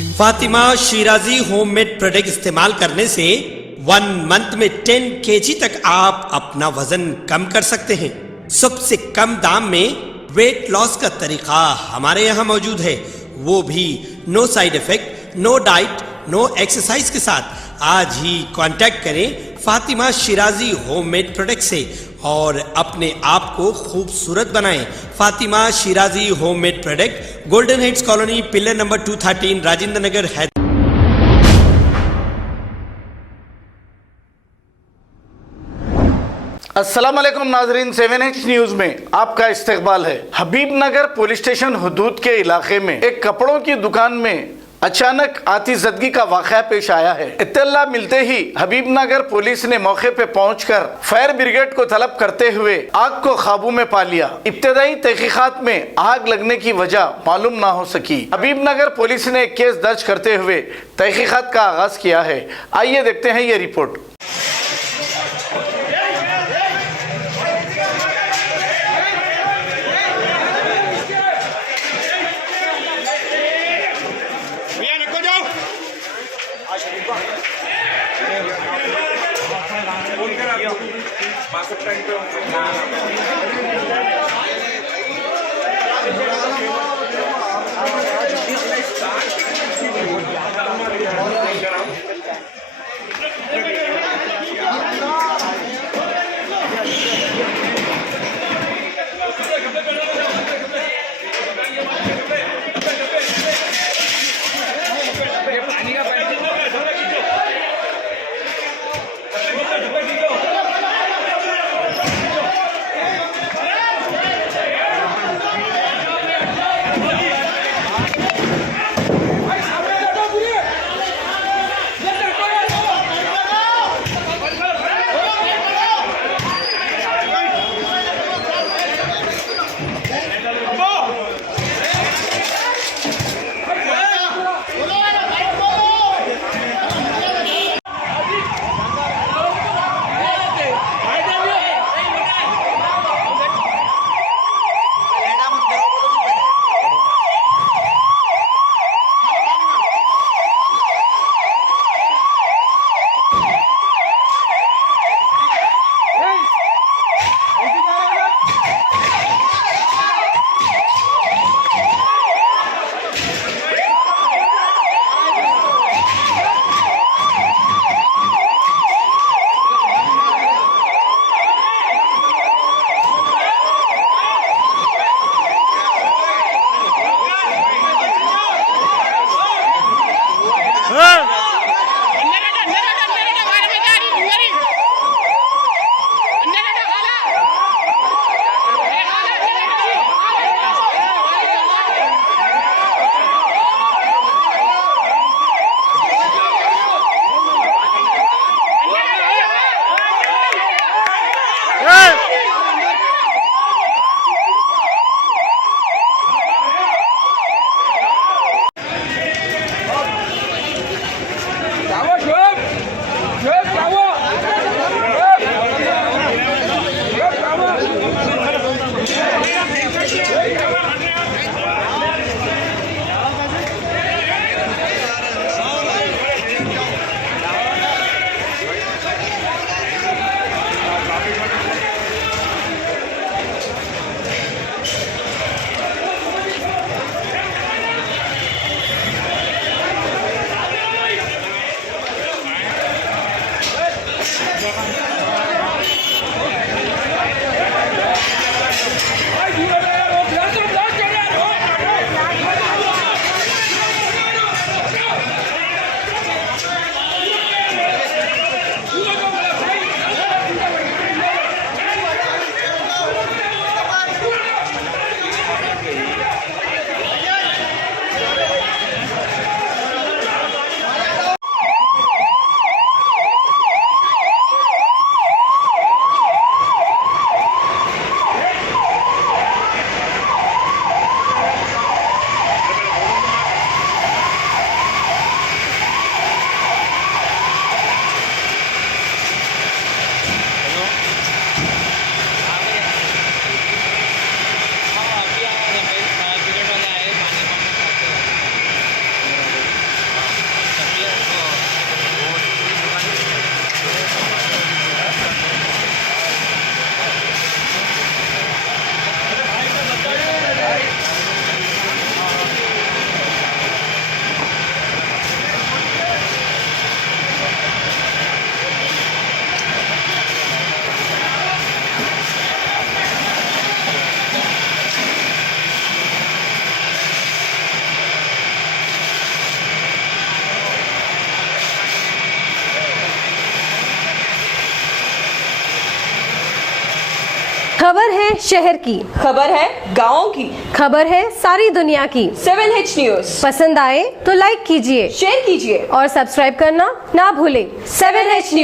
Fatima Shirazi homemade product इस्तेमाल करने से 1 month में 10 kg तक आप अपना वजन कम कर सकते हैं। सबसे कम दाम में वेट लॉस का तरीका हमारे यहाँ मौजूद है, वो भी no side effect, no diet, no exercise के साथ। आज ही कांटेक्ट करें फातिमा शिराजी होममेड प्रोडक्ट से और अपने आप को खूबसूरत बनाएं। Fatima Shirazi homemade product, Golden Heights Colony, pillar number 213, Rajendra Nagar, Hyderabad. अस्सलाम वालेकुम नाजरीन, 7H न्यूज में आपका इस्तकबाल है। हबीबनगर पुलिस स्टेशन हुदूद के इलाके में एक कपड़ों की दुकान में अचानक आतिशबाजी का वाक़या पेश आया है। इत्तला मिलते ही हबीबनगर पुलिस ने मौके पे पहुंचकर फायर ब्रिगेड को तलब करते हुए आग को काबू में पा लिया। इब्तदाई तहकीकात में आग लगने की वजह मालूम ना हो सकी। हबीबनगर पुलिस ने केस दर्ज करते हुए तहकीकात का आगाज किया है। आइए देखते हैं ये रिपोर्ट। खबर है शहर की, खबर है गाँव की, खबर है सारी दुनिया की। 7H न्यूज पसंद आए तो लाइक कीजिए शेयर कीजिए और सब्सक्राइब करना ना भूलें। 7H news.